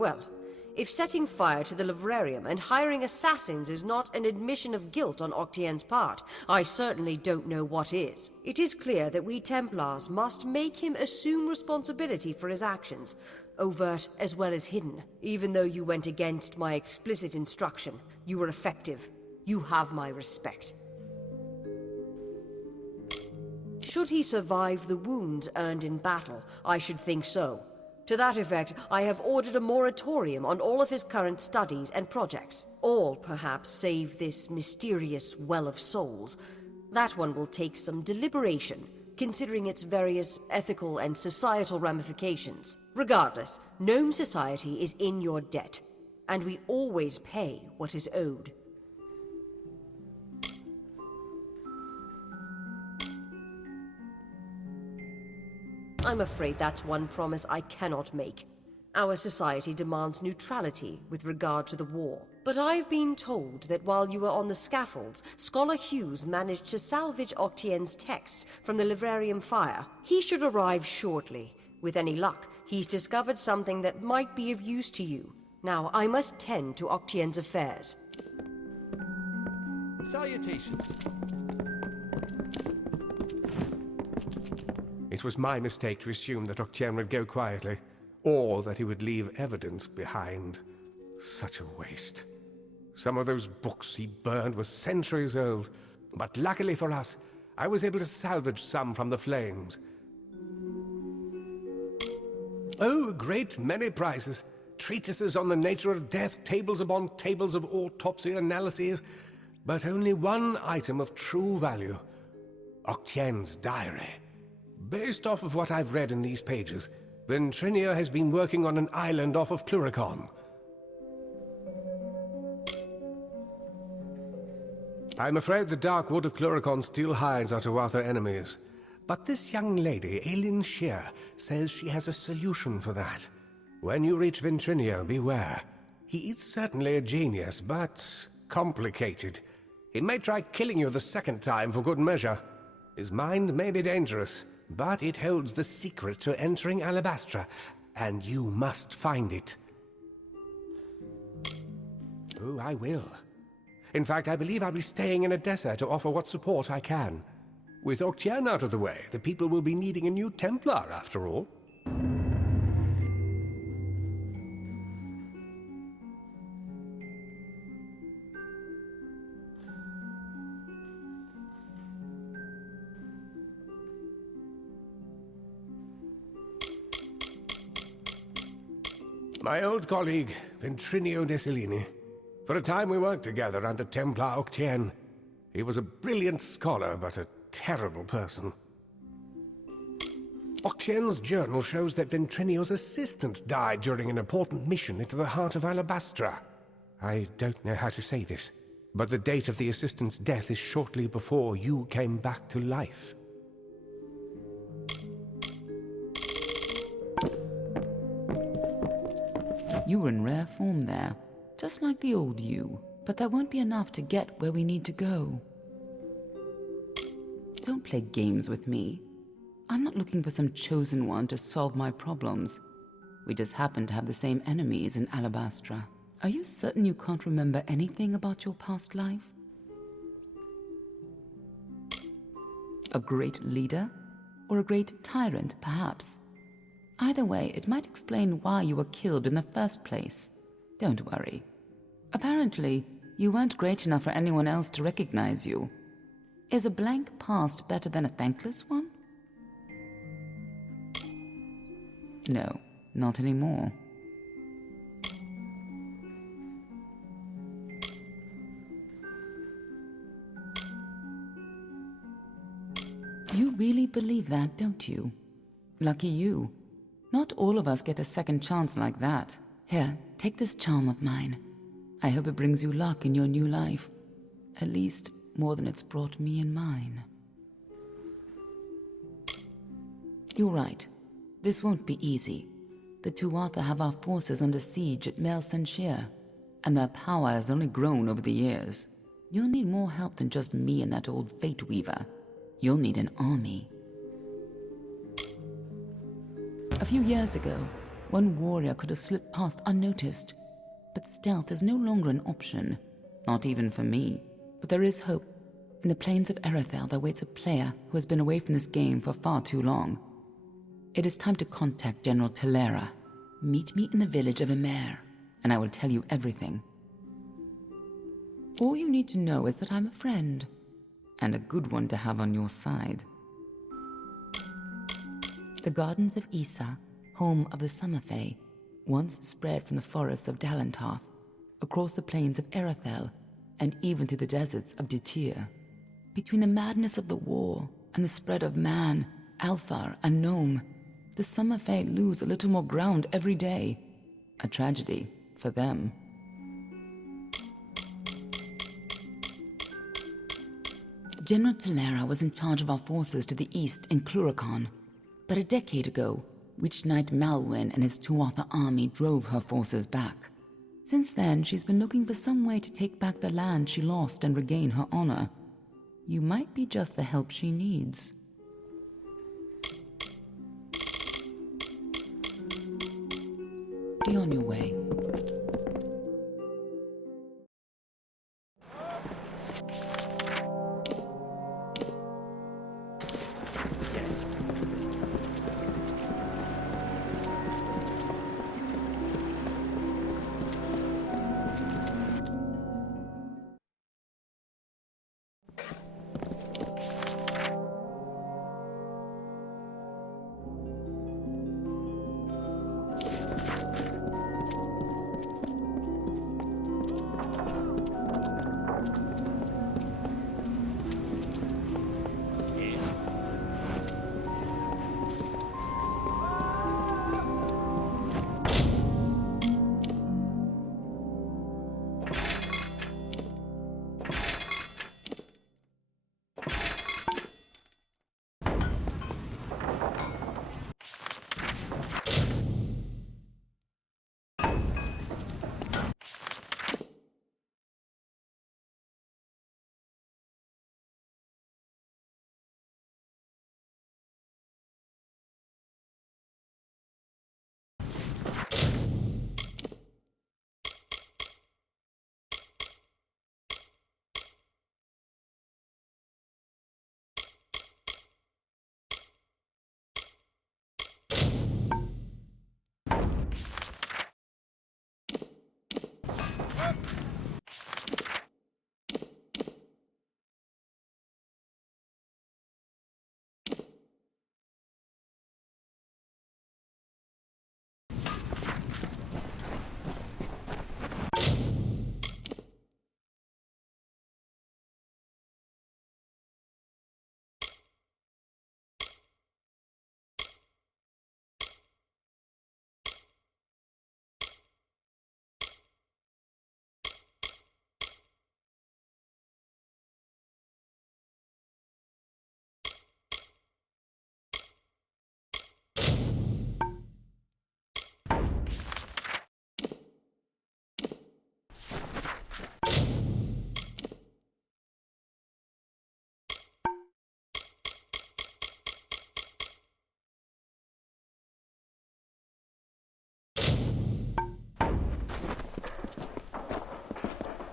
Well, if setting fire to the livrarium and hiring assassins is not an admission of guilt on Octien's part, I certainly don't know what is. It is clear that we Templars must make him assume responsibility for his actions, overt as well as hidden. Even though you went against my explicit instruction, you were effective. You have my respect. Should he survive the wounds earned in battle, I should think so. To that effect, I have ordered a moratorium on all of his current studies and projects. All, perhaps, save this mysterious Well of Souls. That one will take some deliberation, considering its various ethical and societal ramifications. Regardless, Gnome Society is in your debt, and we always pay what is owed. I'm afraid that's one promise I cannot make. Our society demands neutrality with regard to the war. But I've been told that while you were on the scaffolds, Scholar Hughes managed to salvage Octien's texts from the livrarium fire. He should arrive shortly. With any luck, he's discovered something that might be of use to you. Now, I must tend to Octien's affairs. Salutations. It was my mistake to assume that Octien would go quietly, or that he would leave evidence behind. Such a waste. Some of those books he burned were centuries old, but luckily for us, I was able to salvage some from the flames. Oh, a great many prizes. Treatises on the nature of death, tables upon tables of autopsy analyses, but only one item of true value. Octien's diary. Based off of what I've read in these pages, Ventrinio has been working on an island off of Cluricon. I'm afraid the dark wood of Cluricon still hides our Tuatha enemies. But this young lady, Aileen Shear, says she has a solution for that. When you reach Ventrinio, beware. He is certainly a genius, but complicated. He may try killing you the second time for good measure. His mind may be dangerous, but it holds the secret to entering Alabastra, and you must find it. Oh, I will. In fact, I believe I'll be staying in Adessa to offer what support I can. With Octien out of the way, the people will be needing a new Templar, after all. My old colleague, Ventrinio de Cellini. For a time we worked together under Templar Octien. He was a brilliant scholar, but a terrible person. Octien's journal shows that Ventrinio's assistant died during an important mission into the heart of Alabastra. I don't know how to say this, but the date of the assistant's death is shortly before you came back to life. You were in rare form there, just like the old you. But that won't be enough to get where we need to go. Don't play games with me. I'm not looking for some chosen one to solve my problems. We just happen to have the same enemies in Alabastra. Are you certain you can't remember anything about your past life? A great leader? Or a great tyrant, perhaps? Either way, it might explain why you were killed in the first place. Don't worry. Apparently, you weren't great enough for anyone else to recognize you. Is a blank past better than a thankless one? No, not anymore. You really believe that, don't you? Lucky you. Not all of us get a second chance like that. Here, take this charm of mine. I hope it brings you luck in your new life. At least, more than it's brought me in mine. You're right. This won't be easy. The Tuatha have our forces under siege at Mel Senshir, and their power has only grown over the years. You'll need more help than just me and that old Fate Weaver. You'll need an army. A few years ago, One warrior could have slipped past unnoticed, but stealth is no longer an option, not even for me. But there is hope. In the plains of Erethel there waits a player who has been away from this game for far too long. It is time to contact General Telera. Meet me in the village of Emer, and I will tell you everything. All you need to know is that I'm a friend, and a good one to have on your side. The gardens of Issa, home of the Summer Fae, once spread from the forests of Dalentarth, across the plains of Erethel, and even through the deserts of Ditir. Between the madness of the war and the spread of man, Alfar, and Gnome, the Summer Fae lose a little more ground every day. A tragedy for them. General Telera was in charge of our forces to the east in Cluricon, but a decade ago, Witch Knight Malwyn and his Tuatha army drove her forces back. Since then, she's been looking for some way to take back the land she lost and regain her honor. You might be just the help she needs. Be on your way.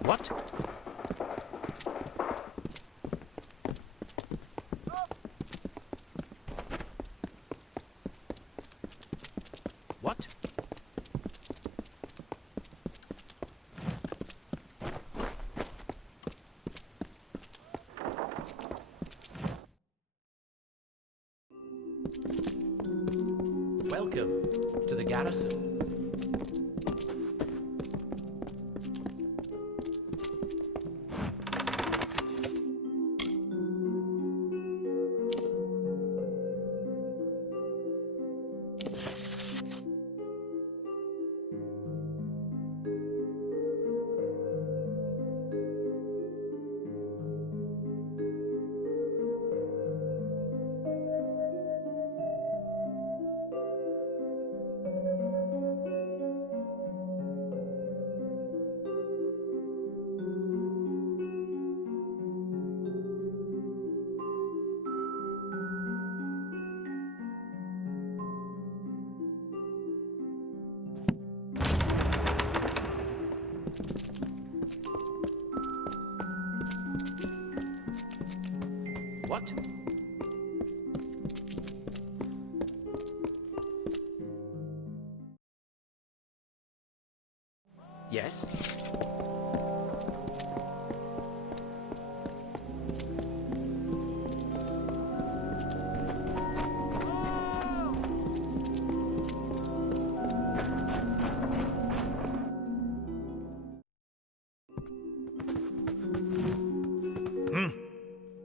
What? What? Welcome to the garrison. What? Yes?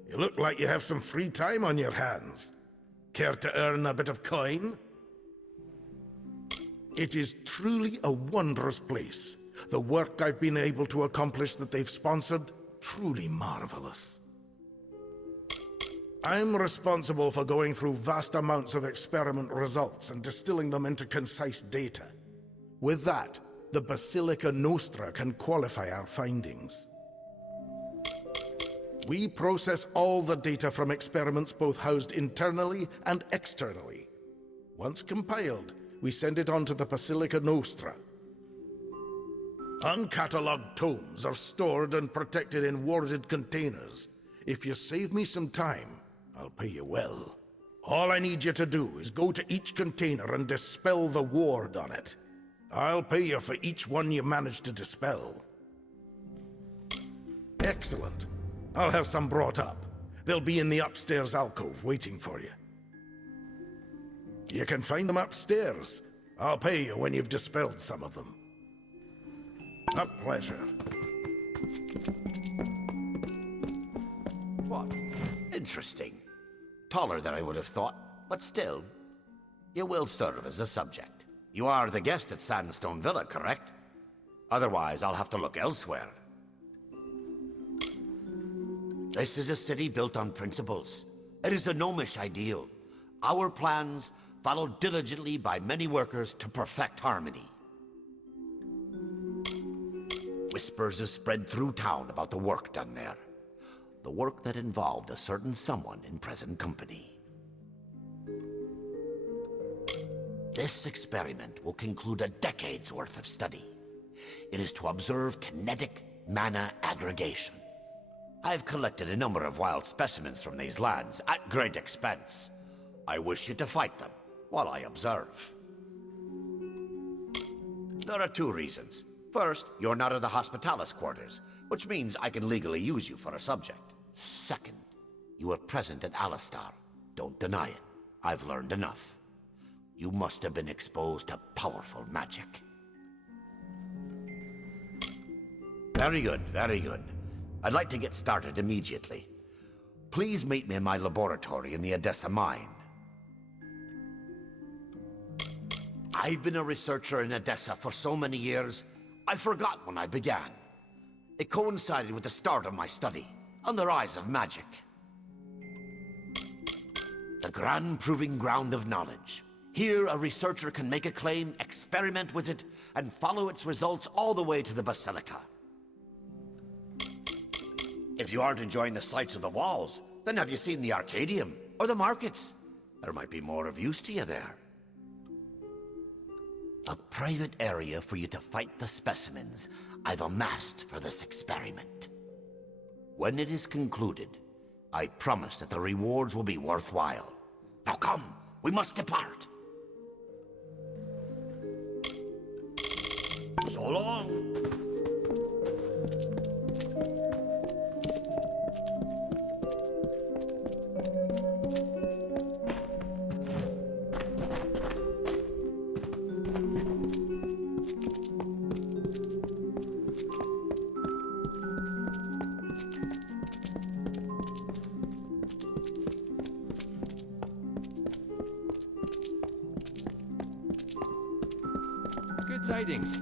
You look like you have some free time on your hands. Care to earn a bit of coin? It is truly a wondrous place. The work I've been able to accomplish that they've sponsored, truly marvelous. I'm responsible for going through vast amounts of experiment results and distilling them into concise data. With that, the Basilica Nostra can qualify our findings. We process all the data from experiments both housed internally and externally. Once compiled, we send it on to the Basilica Nostra. Uncatalogued tomes are stored and protected in warded containers. If you save me some time, I'll pay you well. All I need you to do is go to each container and dispel the ward on it. I'll pay you for each one you manage to dispel. Excellent. I'll have some brought up. They'll be in the upstairs alcove waiting for you. You can find them upstairs. I'll pay you when you've dispelled some of them. A pleasure. What? Interesting. Taller than I would have thought, but still. You will serve as a subject. You are the guest at Sandstone Villa, correct? Otherwise, I'll have to look elsewhere. This is a city built on principles. It is the gnomish ideal. Our plans, followed diligently by many workers to perfect harmony. Whispers have spread through town about the work done there. The work that involved a certain someone in present company. This experiment will conclude a decade's worth of study. It is to observe kinetic mana aggregation. I've collected a number of wild specimens from these lands at great expense. I wish you to fight them while I observe. There are two reasons. First, you're not in the Hospitalis quarters, which means I can legally use you for a subject. Second, you were present at Alistar. Don't deny it. I've learned enough. You must have been exposed to powerful magic. Very good, very good. I'd like to get started immediately. Please meet me in my laboratory in the Adessa mine. I've been a researcher in Adessa for so many years, I forgot when I began. It coincided with the start of my study, on the rise of magic. The grand proving ground of knowledge. Here, a researcher can make a claim, experiment with it, and follow its results all the way to the Basilica. If you aren't enjoying the sights of the walls, then have you seen the Arcadium, or the markets? There might be more of use to you there. A private area for you to fight the specimens I've amassed for this experiment. When it is concluded, I promise that the rewards will be worthwhile. Now come, we must depart. So long. Good tidings.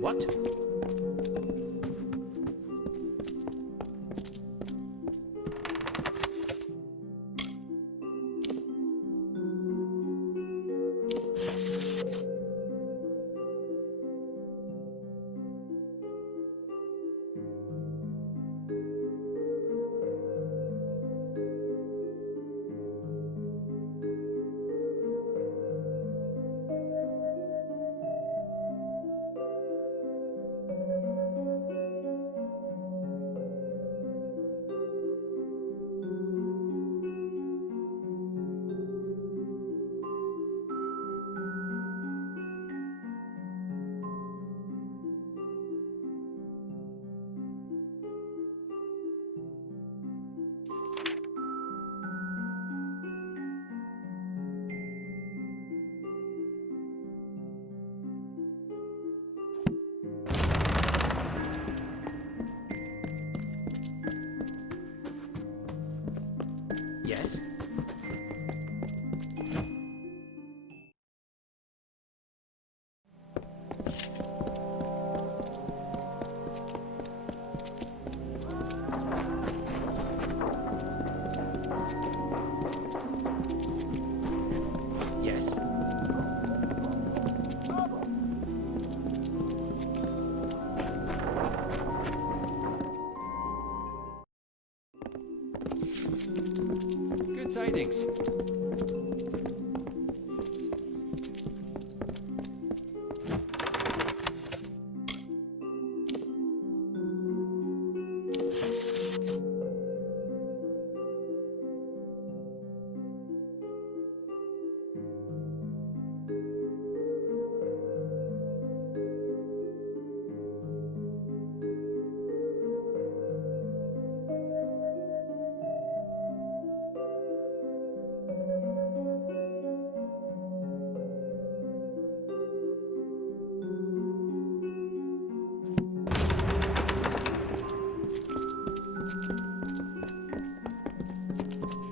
What? Yes? Yes? Good tidings.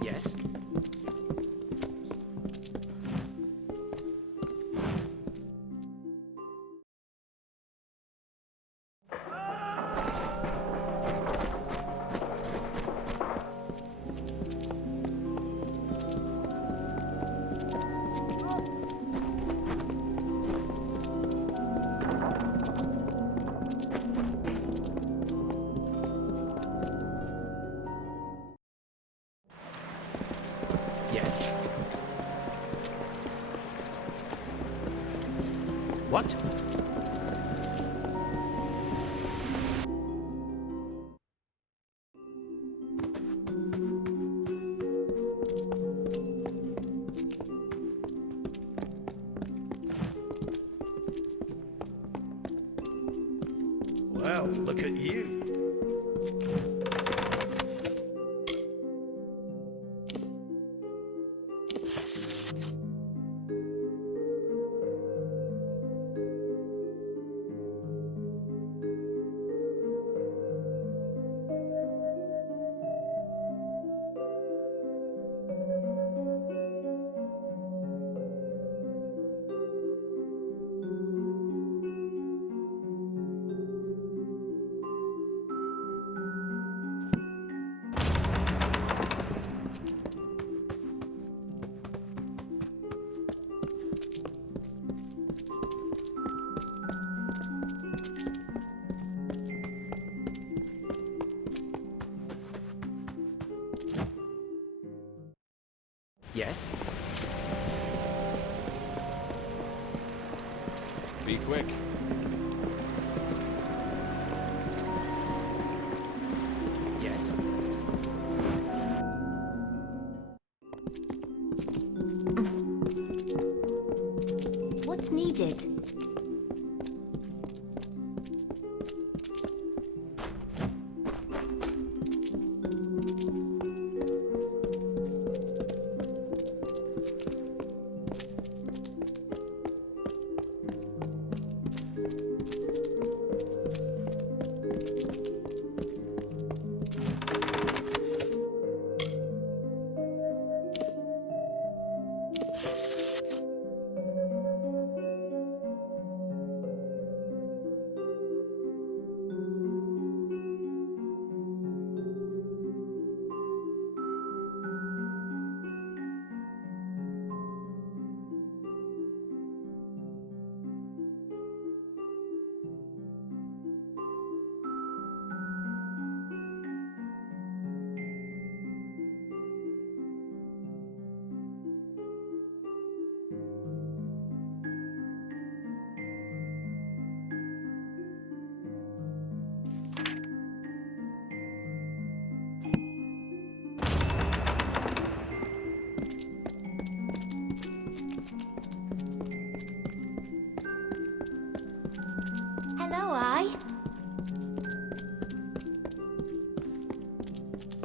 Yes? Yes? What? Well, look at you. Yes? Be quick. Yes? What's needed?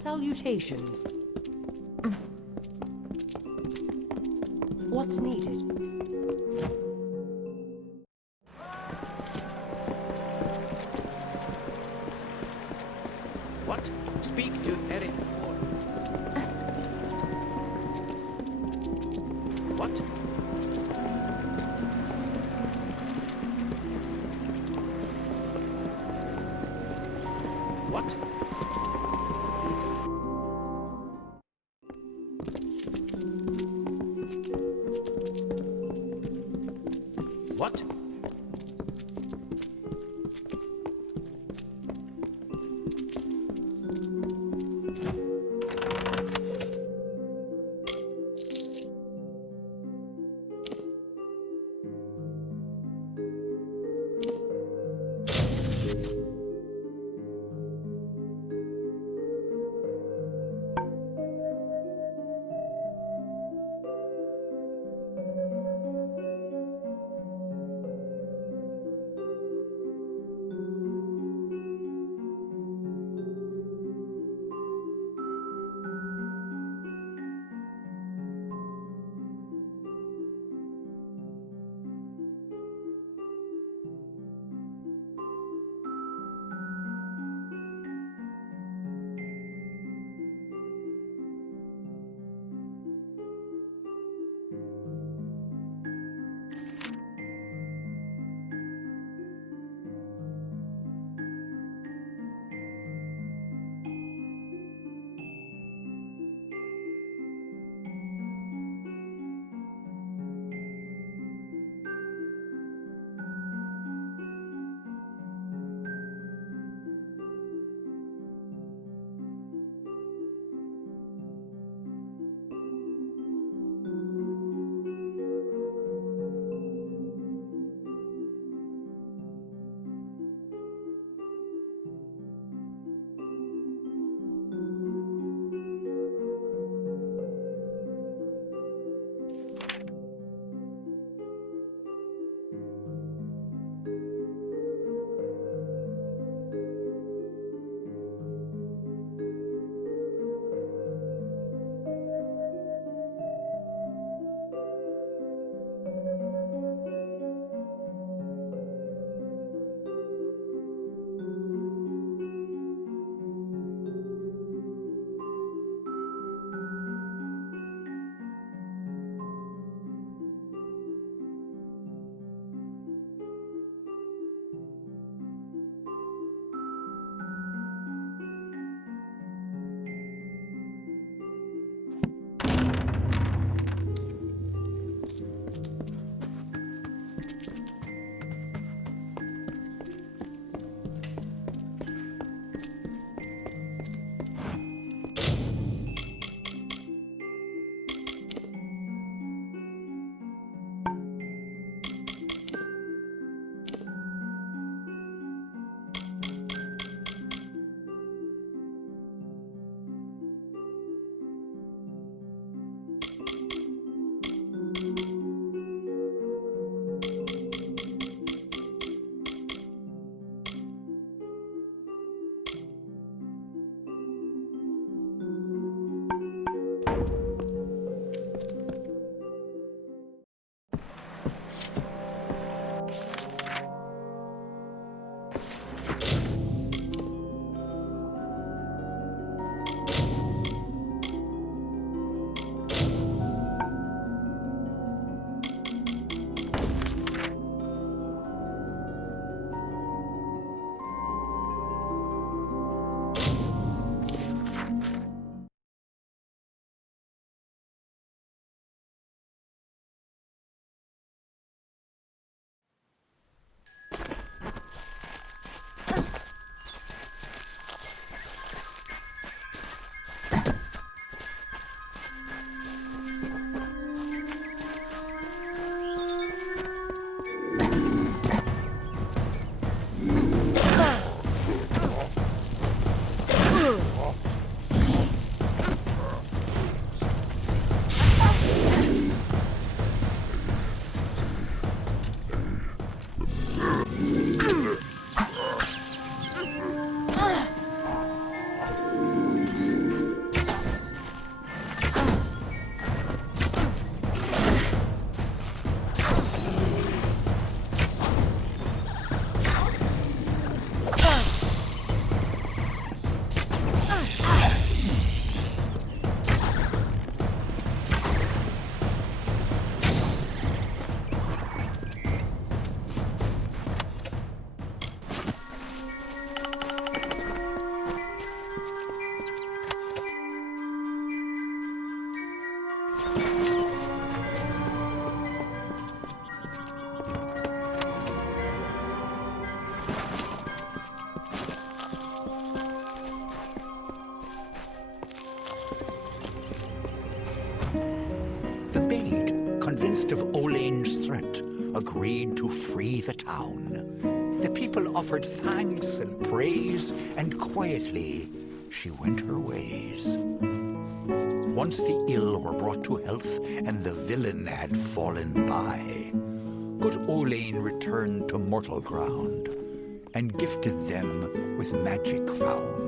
Salutations. What's needed? What? Speak to Eric. What? What? What? threat, agreed to free the town. The people offered thanks and praise, and quietly she went her ways. Once the ill were brought to health, and the villain had fallen by, good Olain returned to mortal ground, and gifted them with magic found.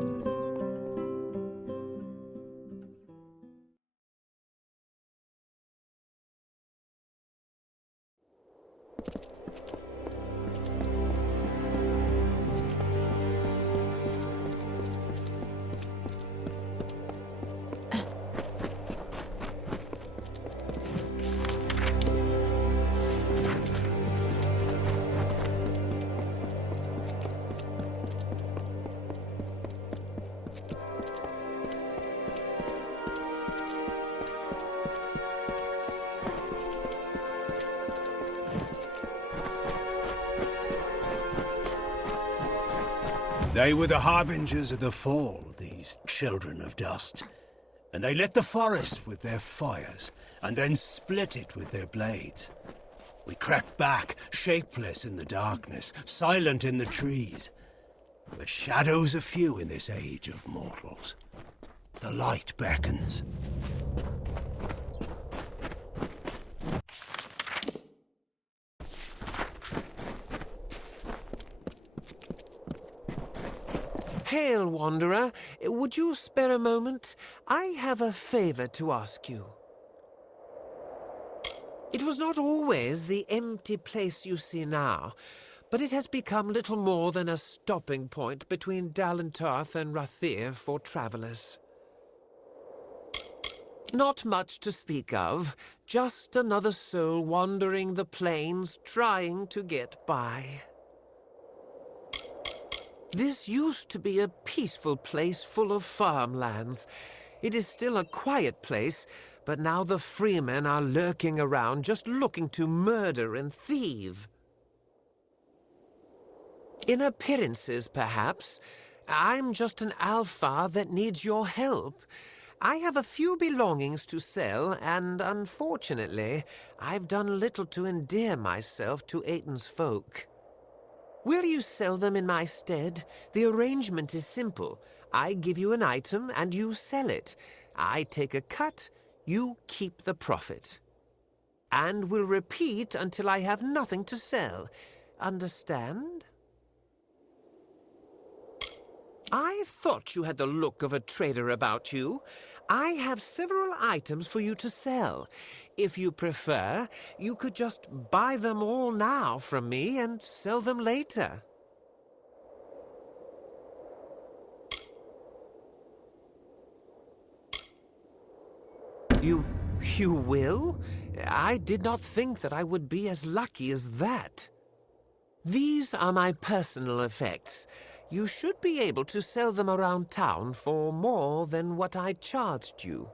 They were the harbingers of the fall, these children of dust. And they lit the forest with their fires, and then split it with their blades. We crept back, shapeless in the darkness, silent in the trees. The shadows are few in this age of mortals. The light beckons. Hail, Wanderer. Would you spare a moment? I have a favor to ask you. It was not always the empty place you see now, but it has become little more than a stopping point between Dalentarth and Rathir for travelers. Not much to speak of, just another soul wandering the plains, trying to get by. This used to be a peaceful place full of farmlands. It is still a quiet place, but now the freemen are lurking around, just looking to murder and thieve. In appearances, perhaps, I'm just an Alfar that needs your help. I have a few belongings to sell, and unfortunately, I've done little to endear myself to Aiton's folk. Will you sell them in my stead? The arrangement is simple. I give you an item and you sell it. I take a cut, you keep the profit. And will repeat until I have nothing to sell. Understand? I thought you had the look of a trader about you. I have several items for you to sell. If you prefer, you could just buy them all now from me and sell them later. You will? I did not think that I would be as lucky as that. These are my personal effects. You should be able to sell them around town for more than what I charged you.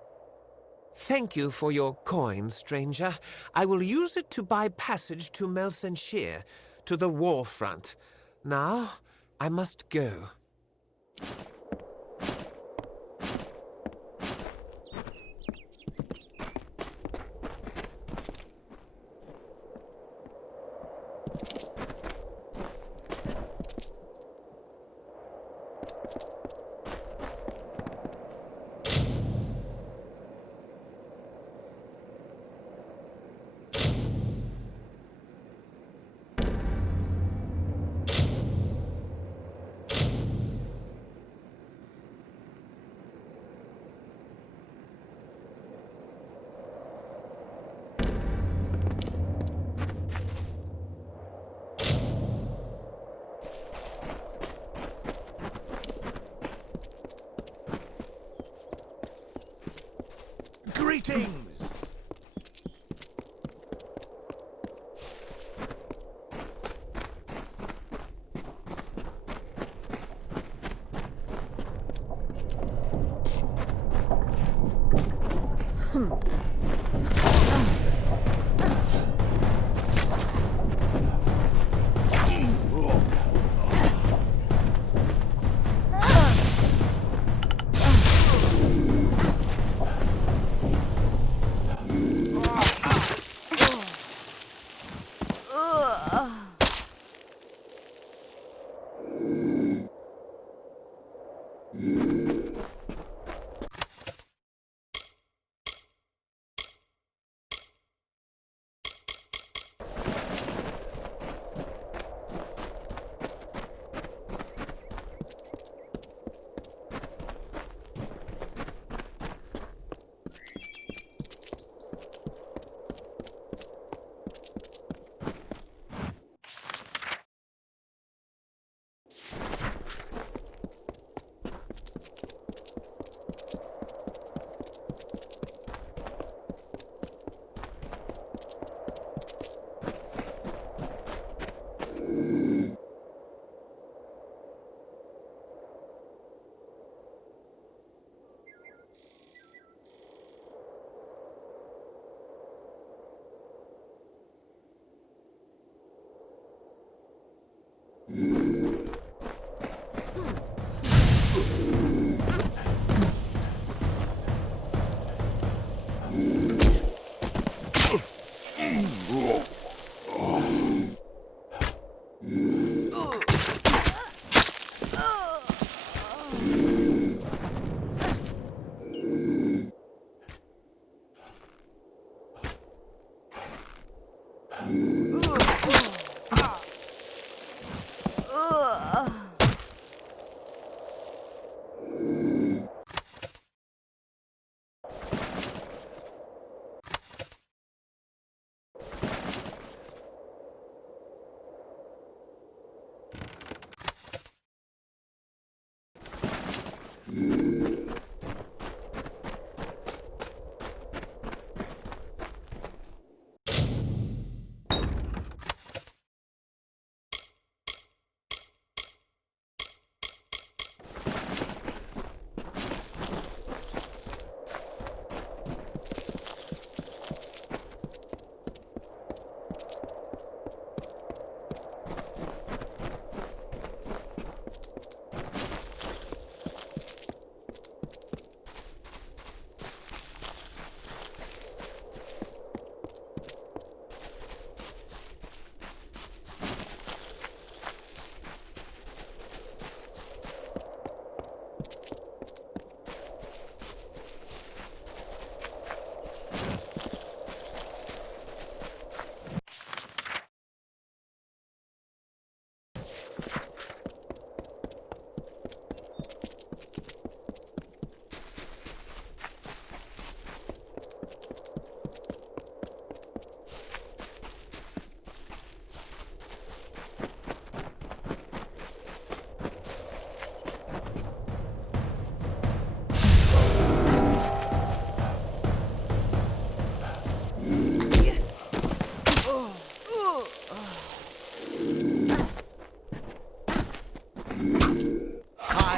Thank you for your coin, stranger. I will use it to buy passage to Melsenshire, to the war front. Now, I must go. Greetings!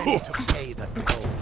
To pay the toll.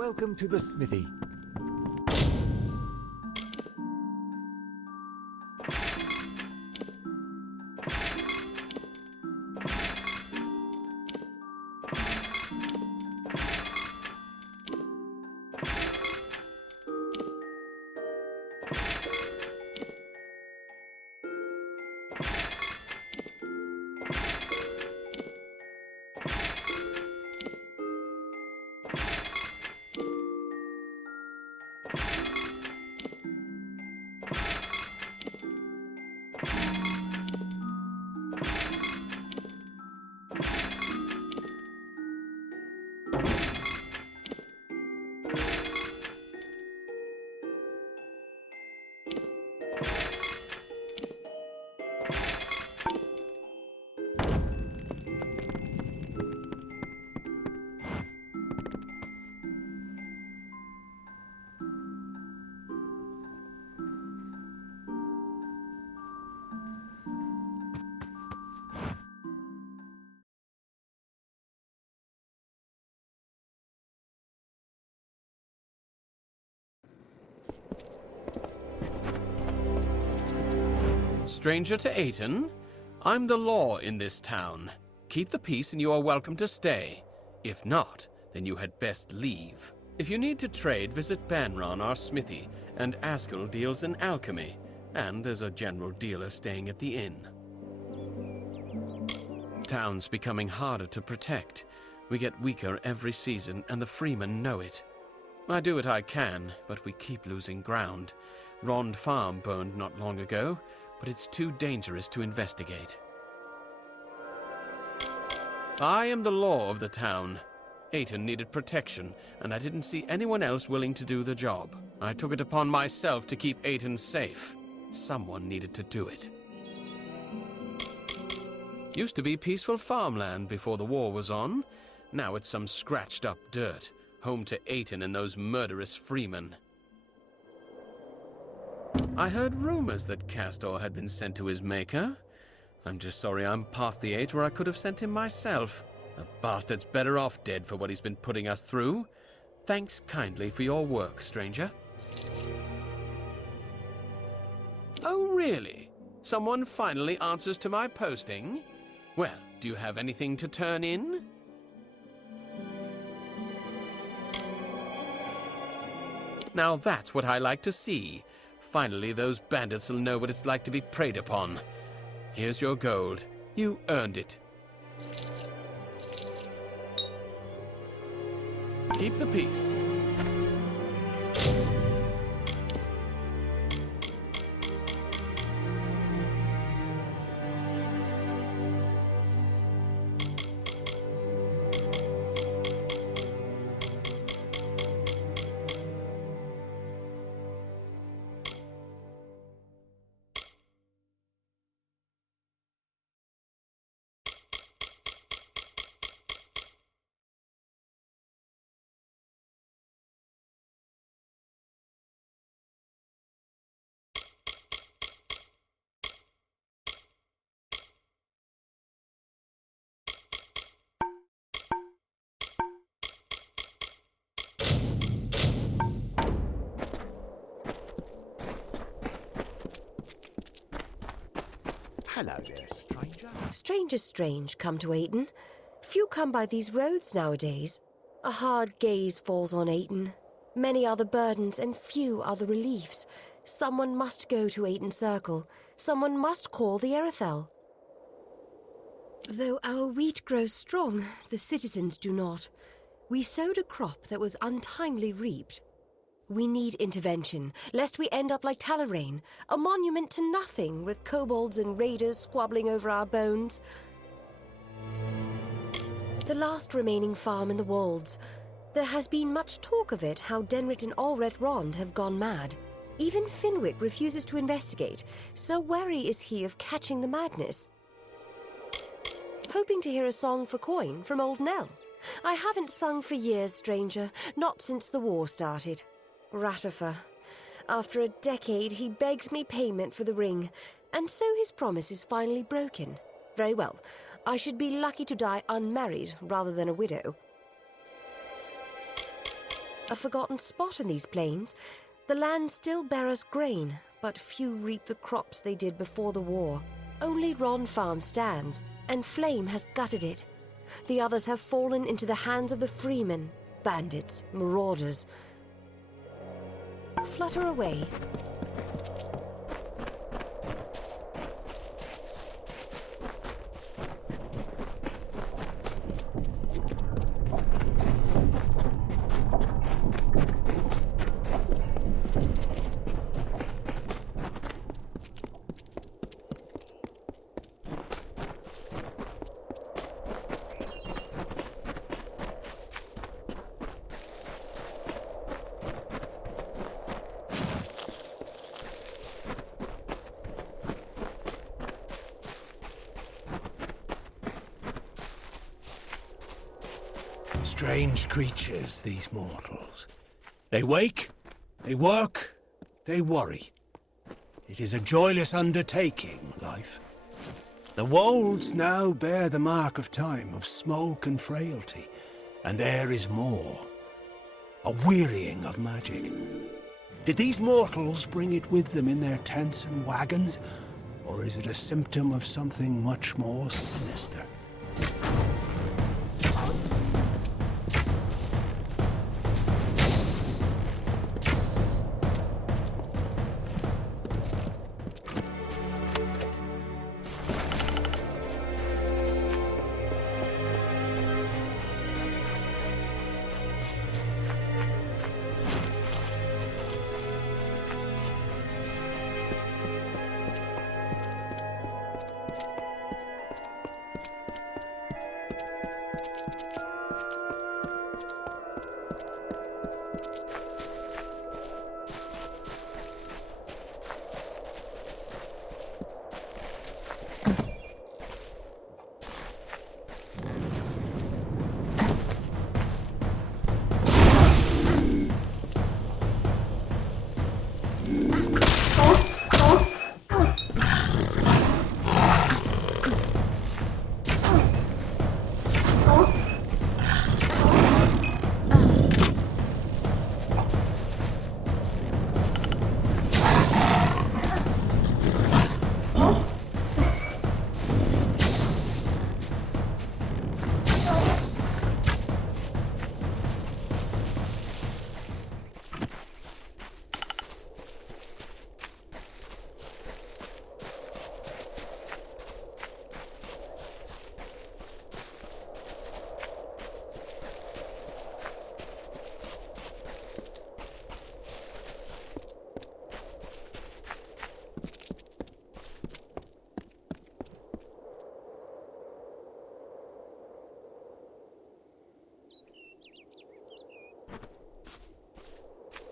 Welcome to the smithy. Stranger to Aten? I'm the law in this town. Keep the peace and you are welcome to stay. If not, then you had best leave. If you need to trade, visit Banron, our smithy, and Askel deals in alchemy. And there's a general dealer staying at the inn. Town's becoming harder to protect. We get weaker every season, and the freemen know it. I do what I can, but we keep losing ground. Rond Farm burned not long ago, but it's too dangerous to investigate. I am the law of the town. Aten needed protection, and I didn't see anyone else willing to do the job. I took it upon myself to keep Aten safe. Someone needed to do it. Used to be peaceful farmland before the war was on. Now it's some scratched-up dirt, home to Aten and those murderous freemen. I heard rumors that Castor had been sent to his maker. I'm just sorry I'm past the age where I could have sent him myself. The bastard's better off dead for what he's been putting us through. Thanks kindly for your work, stranger. Oh, really? Someone finally answers to my posting? Well, do you have anything to turn in? Now that's what I like to see. Finally, those bandits will know what it's like to be preyed upon. Here's your gold. You earned it. Keep the peace. Hello there, stranger. Strangers strange come to Aten. Few come by these roads nowadays. A hard gaze falls on Aten. Many are the burdens and few are the reliefs. Someone must go to Aten Circle. Someone must call the Erethel. Though our wheat grows strong, the citizens do not. We sowed a crop that was untimely reaped. We need intervention, lest we end up like Talarain, a monument to nothing, with kobolds and raiders squabbling over our bones. The last remaining farm in the Wolds. There has been much talk of it, how Denrit and Allred Rond have gone mad. Even Finwick refuses to investigate, so wary is he of catching the madness. Hoping to hear a song for coin from Old Nell. I haven't sung for years, stranger, not since the war started. Ratifer. After a decade, he begs me payment for the ring, and so his promise is finally broken. Very well. I should be lucky to die unmarried rather than a widow. a forgotten spot in these plains. The land still bears grain, but few reap the crops they did before the war. Only Ron Farm stands, and Flame has gutted it. The others have fallen into the hands of the freemen, bandits, marauders. Flutter away. Strange creatures, these mortals. They wake, they work, they worry. It is a joyless undertaking, life. The wolds now bear the mark of time, of smoke and frailty, and there is more. A wearying of magic. Did these mortals bring it with them in their tents and wagons, or is it a symptom of something much more sinister?